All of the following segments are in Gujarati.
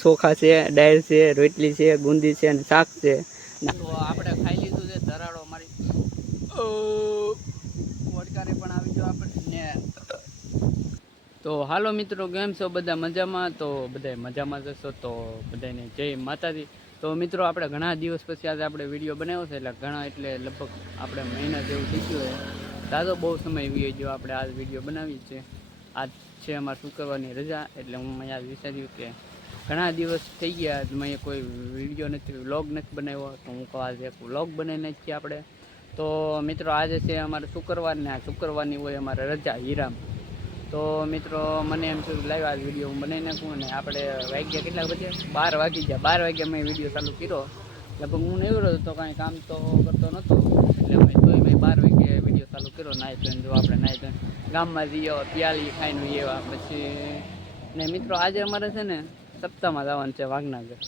ચોખા છે, દાળ છે, રોટલી છે, ગુંદી છે અને શાક છે. આપણે ખાઈ લીધું છે ધરાડો મારી વડકારે પણ આવી જાવ આપણે. તો હાલો મિત્રો, કેમ છો બધા? મજામાં? તો બધા મજામાં જશો તો બધાને જય માતાજી. તો મિત્રો, આપણે ઘણા દિવસ પછી આજે આપણે વિડીયો બનાવ્યો છે, એટલે લગભગ આપણે મહિના જેવું થઈ ગયું છે. દાદો બહુ સમય વી ગયો આપણે આ વિડીયો બનાવી છે. આજ છે અમારે શુક્રવારની રજા, એટલે હું મેં આજ વિચાર્યું કે ઘણા દિવસ થઈ ગયા મેં કોઈ વિડીયો નથી, વ્લોગ નથી બનાવ્યો, તો હું કહું આજે એક વ્લોગ બનાવી નાખીએ આપણે. તો મિત્રો, આજે છે અમારે શુક્રવારને, આ શુક્રવારની હોય અમારે રજા હીરામ. તો મિત્રો, મને એમ થયું લાઈવ આ વિડીયો હું બનાવી નાખું. અને આપણે વાગ્યા કેટલા વાગ્યા? 12 વાગી ગયા. 12 વાગ્યા મેં વિડીયો ચાલુ કર્યો. લગભગ હું નહીં રહ્યો તો કાંઈ કામ તો કરતો નહોતો, એટલે મેં 12 વાગ્યે વિડીયો ચાલુ કર્યો. નાહી ધોઈને જો આપણે નાહી ધોઈને ગામમાં જઈએ, પ્યાલી ખાઈને એવા પછી. ને મિત્રો, આજે અમારે છે ને સપ્તાહમાં જવાનું છે વાઘનગર.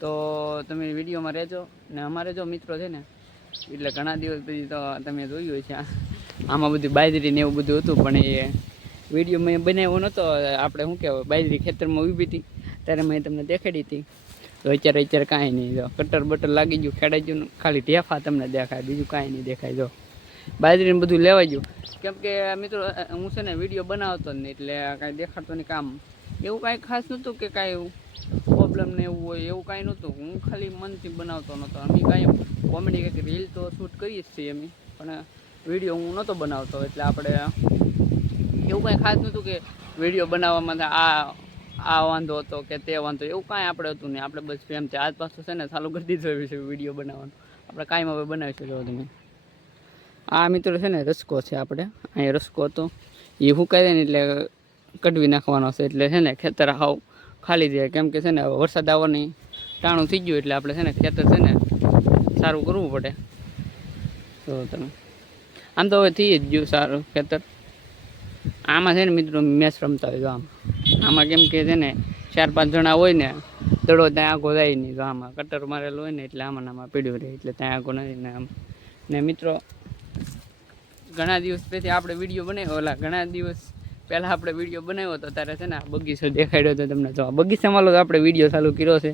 તો તમે વિડીયોમાં રહેજો. ને અમારે જો મિત્રો છે ને, એટલે ઘણા દિવસ પછી તો તમે જોયું છે આમાં બધું બાજરી ને એવું બધું હતું, પણ એ વિડીયો મેં બનાવ્યો નહોતો. આપણે શું કહેવાય, બાજરી ખેતરમાં ઊભી હતી ત્યારે મેં તમને દેખાડી હતી. તો અત્યારે કાંઈ નહીં, જો કટર બટર લાગી ગયું, ખેડાઈ ગયું, ખાલી ઢેફા તમને દેખાય, બીજું કાંઈ નહીં દેખાય. જો બાજરીને બધું લેવાઈ ગયું, કેમ કે મિત્રો હું છે ને વિડીયો બનાવતો જ નહીં, એટલે કાંઈ દેખાડતો નહીં. કામ એવું કાંઈ ખાસ નહોતું કે કાંઈ એવું પ્રોબ્લેમ ને એવું હોય, એવું કાંઈ નહોતું. હું ખાલી મનથી બનાવતો નહોતો. અમે કાંઈ કોમેડી કંઈક રીલ તો શૂટ કરીએ જ છીએ અમે, પણ વિડીયો હું નહોતો બનાવતો. એટલે આપણે એવું કાંઈ ખાસ નહોતું કે વિડીયો બનાવવામાં આ વાંધો હતો કે તે વાંધો, એવું કાંઈ આપણે હતું નહીં. આપણે બસ એમ છે આજ પાછું છે ને ચાલુ કરી દીધું છે વિડીયો બનાવવાનું. આપણે કાંઈ હવે બનાવીશું. જો તમે આ મિત્રો છે ને રસકો છે, આપણે અહીંયા રસકો હતો એ સુકાય ને એટલે કઢવી નાખવાનો છે. એટલે છે ને ખેતર હાવ ખાલી જાય, કેમ કે છે ને વરસાદ આવવાની ટાણું થઈ ગયું, એટલે આપણે છે ને ખેતર છે ને સારું કરવું પડે. તો તમે આમ તો હવે થઈ જ ગયું સારું ખેતર. આમાં છે ને મિત્રો મેચ રમતા હોય, જો આમાં કેમ કે છે ને 4-5 જણા હોય ને, દડો ત્યાં આગો જાય નહીં. જો આમાં કટર મારેલો હોય ને, એટલે આમાં પીડ્યું રહે, એટલે ત્યાં આગો નથી ને આમ. ને મિત્રો, ઘણા દિવસ પછી આપણે વિડીયો બનાવ્યો, ઘણા દિવસ પહેલાં આપણે વિડીયો બનાવ્યો હતો ત્યારે છે ને આ બગીચો દેખાડ્યો હતો તમને. જો બગીચામાં તો આપણે વિડીયો ચાલુ કર્યો છે,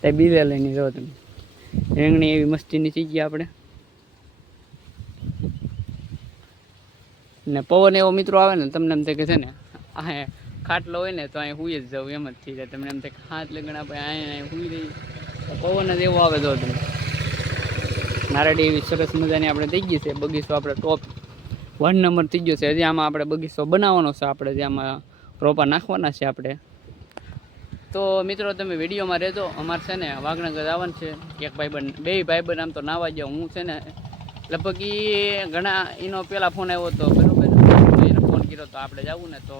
ત્યાં બીજા લઈને જો તમે રેંગણી એવી મસ્તીની થઈ ગયા આપણે. ને પવન એવો મિત્રો આવે ને, તમને એમ થાય કે છે ને આ ખાટલો હોય ને તો અહીં હુઈ જ જવું, એમ જ થઈ જાય. તમને એમ થાય કે હાથ લગણ આપણે અહીં હુઈ રહી, પવન જ એવો આવે. જો તમે નારળી એવી સરસ મજાની આપણે થઈ ગઈ છે. બગીચો આપણે ટોપ 1 નંબર થઈ ગયો છે. હજી આમાં આપણે બગીચો બનાવવાનો છે, આપણે જે આમાં રોપા નાખવાના છે આપણે. તો મિત્રો, તમે વિડીયોમાં રહેજો. અમારે છે ને વાઘનગર આવવાનું છે. એક ભાઈબંધ, 2 ભાઈબંધ આમ તો નાવા જાવ. હું છે ને લગભગ એ ઘણા એનો પહેલાં ફોન આવ્યો હતો, બરાબર, એને ફોન કર્યો તો આપણે જવું ને, તો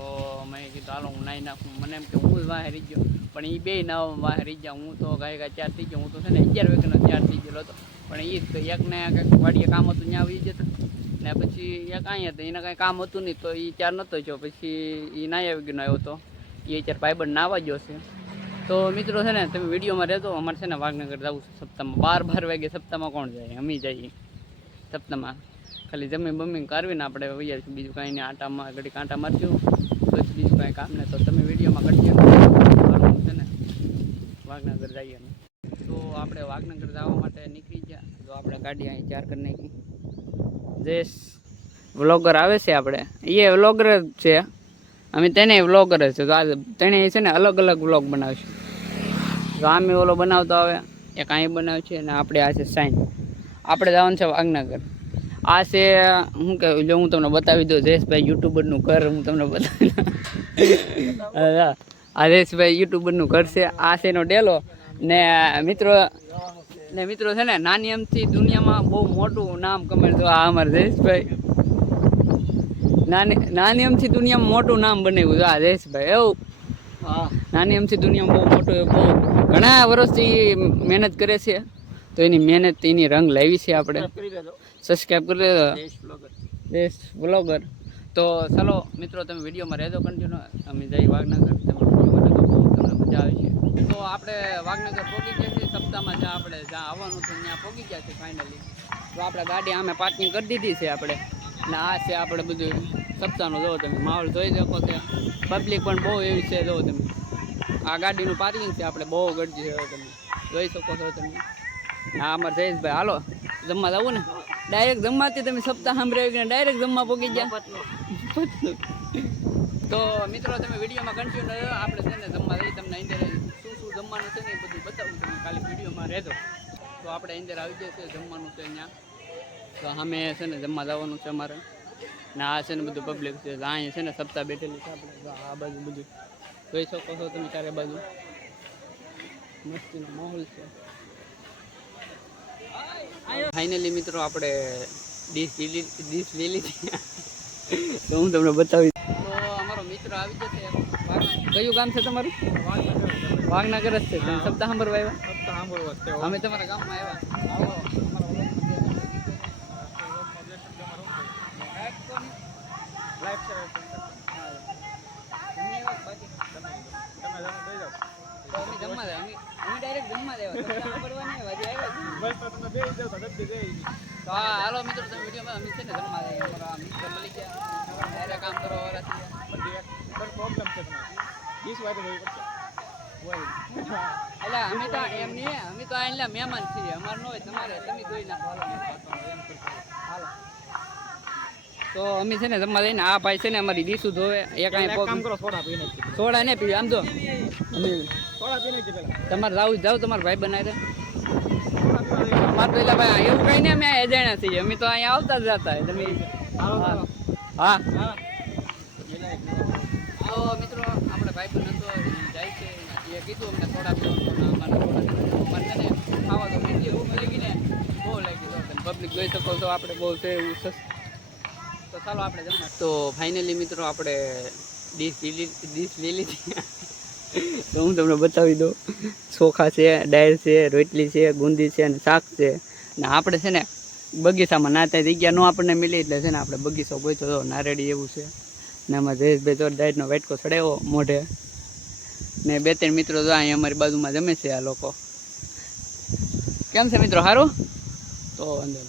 મેં કીધું હાલો હું નાહી નાખું. મને એમ કે હું જ વાહે રહી ગયો, પણ એ 2 નાવ વાહે રહી ગયા. હું તો ગાય 4 થઈ ગયો. હું તો છે ને 11 વાગ્યાનો 4 થઈ ગયેલો હતો, પણ એ જ એકને કંઈક વાડીએ કામ હતું ત્યાં આવી જતા ને, પછી એક અહીંયા હતા, એને કાંઈ કામ હતું નહીં, તો એ 4 નહોતો જો. પછી એ નાહી આવી ગયો આવ્યો હતો, એ 4 ભાઈબંધ નાવા ગયો છે. તો મિત્રો છે ને, તમે વિડીયોમાં રહેતો. અમારે છે ને વાઘનગર જવું છે સપ્તાહમાં. 12 વાગે સપ્તાહમાં કોણ જાય? અમે જઈએ સપ્તાહમાં. ખાલી જમી બમી કરવીને આપણે વૈયા છીએ, બીજું કાંઈ નહીં. આટામાં ઘડી કાંટા મારજો, બસ બીજું કાંઈ કામ નહીં. તો તમે વિડીયોમાં કરજો. છે ને વાઘનગર જઈએ અમે. તો આપણે વાઘનગર જવા માટે નીકળી ગયા. તો આપણે ગાડી અહીં 4 કરી નાખી. જયેશ વ્લોગર આવે છે, આપણે એ વ્લોગર જ છે, અમે તેને વ્લોગર જ છે. તો આજે તેને છે ને અલગ અલગ વ્લોગ બનાવશું. તો આમે ઓલો બનાવતો આવે, એક અહીં બનાવે છે, અને આપણે આ છે સાઈન. આપણે જવાનું છે વાઘનગર. આ છે શું કહેવાય, જો હું તમને બતાવી દઉં. જયેશભાઈ યુટ્યુબરનું ઘર હું તમને બતાવી દઉં. આ જયેશભાઈ યુટ્યુબરનું ઘર છે. આ છે એનો ડેલો. ને મિત્રો છે ને નાની એમથી દુનિયામાં બહુ મોટું નામ કમાય. તો આ અમારે જયેશભાઈ નાની એમથી દુનિયામાં મોટું નામ બનાવ્યું છે આ જયેશભાઈ. એવું નાની એમથી દુનિયામાં બહુ મોટું, બહુ ઘણા વર્ષથી મહેનત કરે છે. તો એની મહેનત, એની રંગ લાવી છે. આપણે સબસ્ક્રાઈબ કરી લેજો, દેશ વ્લોગર. તો ચાલો મિત્રો, તમે વિડીયોમાં રહેજો કન્ટિન્યુ. અમે જઈ વાઘનગર, તમને મજા આવી છે. તો આપણે વાઘનગર પહોંચી ગયા છીએ. સપ્તાહમાં જ્યાં આપણે જ્યાં આવવાનું હતું ત્યાં પહોંચી ગયા છે ફાઇનલી. તો આપણે ગાડી આમે પાર્કિંગ કરી દીધી છે આપણે. ને આ છે આપણે બધું સપ્તાહનો. જોવો તમે માહોલ જોઈ શકો છો. પબ્લિક પણ બહુ એવી છે, જોવો તમે. આ ગાડીનું પાર્કિંગ છે, આપણે બહુ ગરજી છે, તમે જોઈ શકો છો તમે. હા અમારે જયેશભાઈ હાલો જમવા જવું ને, ડાયરેક્ટ જમવાથી તમે સપ્તાહ સાંભળ્યા ડાયરેક્ટ જમવા પોગી ગયા. તો મિત્રો તમે વિડીયોમાં કન્ટિન્યુ રહ્યો, આપણે છે ને જમવા જઈએ, તમને અંદર શું શું જમવાનું છે ને એ બધું બતાવું તમે ખાલી વિડીયોમાં રહેજો. તો આપણે અંદર આવી જાય છે જમવાનું છે અહીંયા, તો અમે છે ને જમવા જવાનું છે અમારે. ને આ છે ને બધું પબ્લિક છે, અહીંયા છે ને સપ્તાહ બેઠેલી છે આપણે, આ બાજુ બધું જોઈ શકો છો તમે ચારે બાજુ મસ્તીનો માહોલ છે. ફાઇનલી મિત્રો આપણે ડીશ લઈ લીધી, તો હું તમને બતાવી. તો અમારો મિત્ર આવી જશે. કયું ગામ છે તમારું? વાઘનગર જ છે. તમે સપ્તાહ સાંભળવા આવ્યા? અમે તમારા ગામમાં આવ્યા. હાલો મિત્રો તમે વિડીયોમાં અમે છે ને જમવા જઈએ, અમારા મિત્ર મળી ગયા કામ કરવા વાળા પ્રોબ્લેમ છે એટલે અમે તો એમ નહીં, અમે તો અહીંયા મહેમાન છીએ, અમારે ન હોય તમારે તમે જોઈ નાખો. હાલો તો અમે છે ને જમવા જઈને આ ભાઈ છે ને અમારી ડીશું ધોવે. એક કામ કરો સોડા પીને, સોડા નહીં પીવી આમ તો અમે સોડા પીને તમારે જાવ તમારા ભાઈ બનાવે અમારે પેલા ભાઈ એવું કઈ ને અમે અજાણ્યા છીએ, અમે તો અહીંયા આવતા જ જતા તમે. હા તો મિત્રો આપણે ભાઈ બન હતો જાય છે, એ કીધું અમને થોડા મને ને ખાવા તો ભૂખ લાગી ને બહુ લાગી. પબ્લિક જોઈ શકો છો આપણે બહુ છે એવું સસ્તું. તો ચાલો આપણે જમવા. તો ફાઇનલી મિત્રો આપણે ડીશ લઈ લીધી, તો હું તમને બતાવી દઉં. ચોખા છે, દાળ છે, રોટલી છે, ગુંદી છે અને શાક છે. ને આપણે છે ને બગીચામાં નાતા જગ્યા નો આપણને મિલી, એટલે છે ને આપણે બગીચો ગોઈતો નારેડી એવું છે. ને આમાં જયેશભાઈ તો ડાયટનો વાટકો ચડાવ્યો મોઢે. ને 2-3 મિત્રો તો અહીંયા અમારી બાજુમાં જમે છે. આ લોકો કેમ છે મિત્રો? સારું. તો અંદર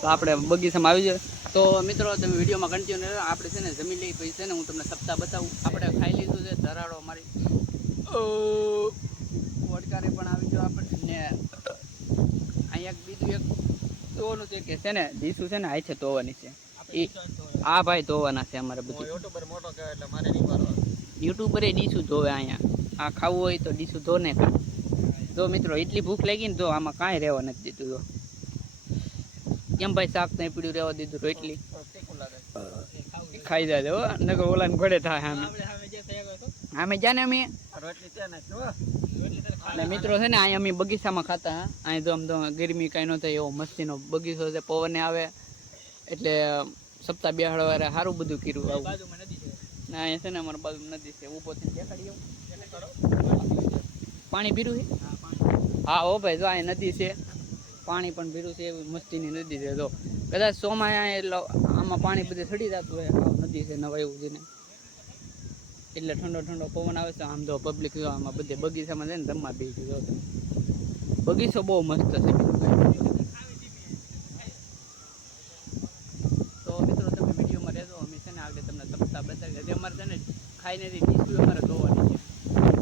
તો આપણે બગીચામાં આવી જાય. તો મિત્રો તમે વિડીયોમાં કન્ટિન્યુ રહ્યો, આપણે છે ને જમી લઈ પછી છે ને હું તમને સપ્તાહ બતાવું. આપણે ખાઈ લીધું છે ધરાડો અમારી વડકારે પણ આવી જાવ આપણે. ને અહીંયા બીજું એક ધોવાનું છે કે છે ને ડીશું છે ને આ છે ધોવાની છે. આ ભાઈ ધોવાના છે અમારે બધું. યુટ્યુબર મોટો કહેવાય એટલે મારે નહીં મારવા. યુટ્યુબરે ડીશું ધોવે અહીંયા. આ ખાવું હોય તો ડીશું ધો ને. જો મિત્રો એટલી ભૂખ લાગી ને તો આમાં કાંઈ રહેવા નથી દીધું. તો કેમ ભાઈ શાક નહીં પીડ્યું રહેવા દીધું, રોટલી ખાઈ જાય હો, નકર ઓલાને ઘોડે થાય. અમે જાને અમે મિત્રો છે ને અહીંયા અમે બગીચામાં ખાતા. હા અહીં તો આમ તો ગરમી કાંઈ ન થાય એવો મસ્તીનો બગીચો છે, પવને આવે એટલે સપ્તાહ બેહાડવા સારું બધું કર્યું. આવું ના અહીંયા છે ને અમારા બાજુ નદી છે, ઊભો થઈને દેખાડી પાણી પીરું છે. હા હો ભાઈ જો અહીંયા નદી છે, પાણી પણ પીરું છે, એવી મસ્તીની નદી છે. જો કદાચ ચોમાસા એટલે આમાં પાણી બધે ચડી જતું હોય. નદી છે નવા એવું છે ને એટલે ઠંડો પવન આવે છે. આમ તો પબ્લિક આમાં બધે બગીચામાં છે ને જમવા બી ગયો. બગીચો બહુ મસ્ત છે. તો મિત્રો તમે વિડીયોમાં રહેજો, અમે છે ને આગળ તમને સપ્તાહ બતાવી દે. અમારે છે ને ખાઈને ડીશું અમારે ધોવાની છે.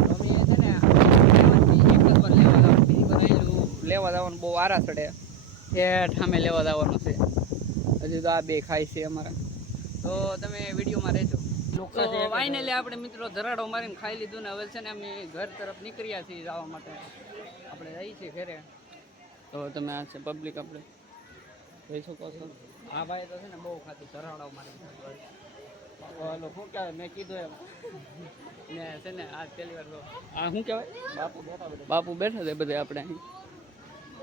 તો અમે છે ને એક જ વાર લેવા જવાનું, બીજી વાર લેવા જવાનું બહુ આરા ચડે. ઠામે લેવા જવાનું છે. હજુ તો આ બે ખાય છે અમારા. તો તમે વિડીયોમાં રહેજો. તો ફાઇનલી આપણે મિત્રો ધરાડો મારીને ખાઈ લીધું ને હવે છે ને અમે ઘર તરફ નીકળ્યા છીએ જવા માટે. આપણે જઈએ છીએ ઘરે. તો તમે આ છે પબ્લિક આપણે જોઈ શકો છો. આ ભાઈ તો છે ને બહુ ખાતું ધરાડો મારીને. હાલો શું કહેવાય મેં કીધું એમ ને છે ને આ પહેલી વાર આ શું કહેવાય બાપુ બેઠા છે બધે આપણે અહીં.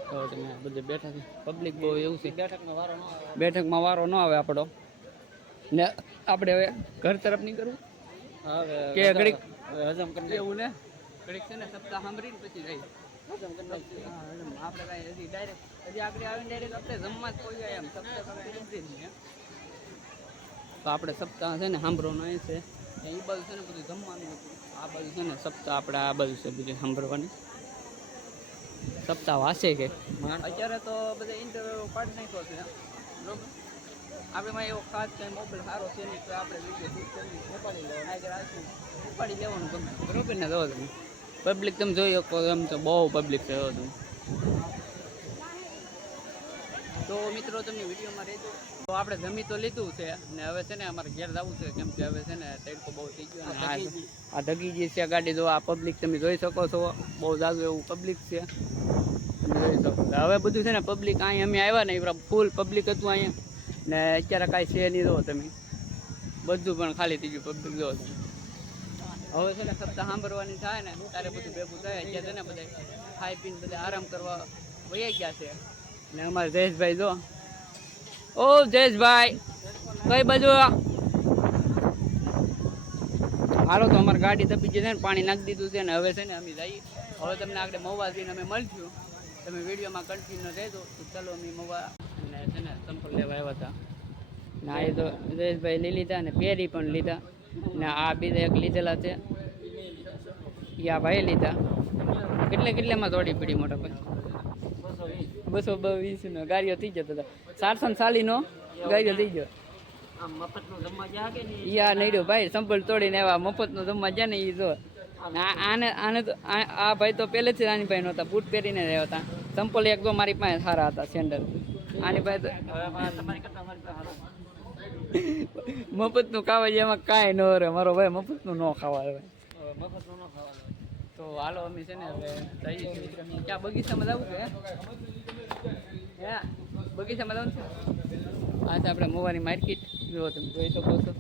તો તમે બધે બેઠા છે પબ્લિક બહુ એવું છે. બેઠકમાં વારો ન આવે આપણો ને આપણે હવે ઘર તરફ નીકળવું કે ઘડીક હજમ કરી એવું ને ઘડીક છે ને સપ્તાહ સાંભળીને પછી જઈએ આપણે કાંઈ હજી ડાયરેક્ટ હજી આગળ આવીને ડાયરેક્ટ આપણે જમવા જ કોઈ જાય એમ સપ્તાહ તો આપણે સપ્તાહ છે ને સાંભળવાનું એ છે. એ બાજુ છે ને બધું જમવાનું હતું, આ બાજુ છે ને સપ્તાહ આપણે આ બાજુ છે બધું સાંભળવાની. સપ્તાહ વાસે કે અત્યારે તો બધા ઇન્ટરવ્યુ પાડી નાખ્યો છે બરોબર. આપણે એવો ખાસ કંઈ મોબાઈલ સારો છે નહીં તો આપણે વિડીયો શૂટ કરી ઉપાડી લેવાનું ગમે બરોબર ને જો તમે પબ્લિક તમે જોઈ શકો એમ તો બહુ પબ્લિક છે તમે તો મિત્રો તમે વિડીયોમાં રહેજો તો આપણે જમી તો લીધું છે ને હવે છે ને અમારે ઘેર જવું છે કેમ કે હવે છે ને તડકો બહુ થઈ ગયો આ ધગી ગઈ છે ગાડી જો આ પબ્લિક તમે જોઈ શકો છો બહુ જાજુ એવું પબ્લિક છે તમે જોઈ શકો હવે બધું છે ને પબ્લિક અહીંયા અમે આવ્યા ને એ ફૂલ પબ્લિક હતું અહીંયા ને અત્યારે કાંઈ છે નહીં જો તમે બધું પણ ખાલી થઈ ગયું પબ્લિક જો તમે હવે છે ને સપ્તાહ સાંભળવાની થાય ને ત્યારે બધું ભેગું થાય અત્યારે છે ને બધા ખાઈ પીને બધા આરામ કરવા વયા ગયા છે ને અમારે જયેશભાઈ જો ઓ જયેશભાઈ કઈ બાજુ હાલો તો અમારી ગાડી તપી છે ને પાણી નાખી દીધું છે ને હવે છે ને અમે જઈએ હવે તમને આગળ મવા જઈને અમે મળશું તમે વિડીયોમાં કન્ટિન્યુ રહેજો તો ચાલો અમે મવા અને છે ને સંપલ લેવા આવ્યા હતા ને આ તો જયેશભાઈ લઈ લીધા ને પેરી પણ લીધા ને આ બીજા એક લીધેલા છે આ ભાઈ લીધા કેટલામાં દોડી પડી મોટા ભાઈ 220 નો ગાડીઓ થઈ જતો હતા 440 ગાડીઓ થઈ ગયો યા નહીં ભાઈ સંપલ તોડીને એવા મફતનું જમવા જ્યાં ને એ જો આને તો આ ભાઈ તો પહેલેથી આની ભાઈ નહોતા બૂટ પહેરીને રહ્યા હતા સંપલ એક તો મારી પાસે સારા હતા સેન્ડલ આની ભાઈ તો મફતનું ખાવા એમાં કાંઈ ન રહે મારો ભાઈ મફતનું ન ખાવા આવે મફતનું ન ખાવા તો હાલો અમે છે ને હવે જઈએ મિત્ર ક્યાં બગીચામાં જવું છે હે બગીચામાં જવું છે આ તો આપણે મોવાની માર્કેટ જો તમે જોઈ શકો છો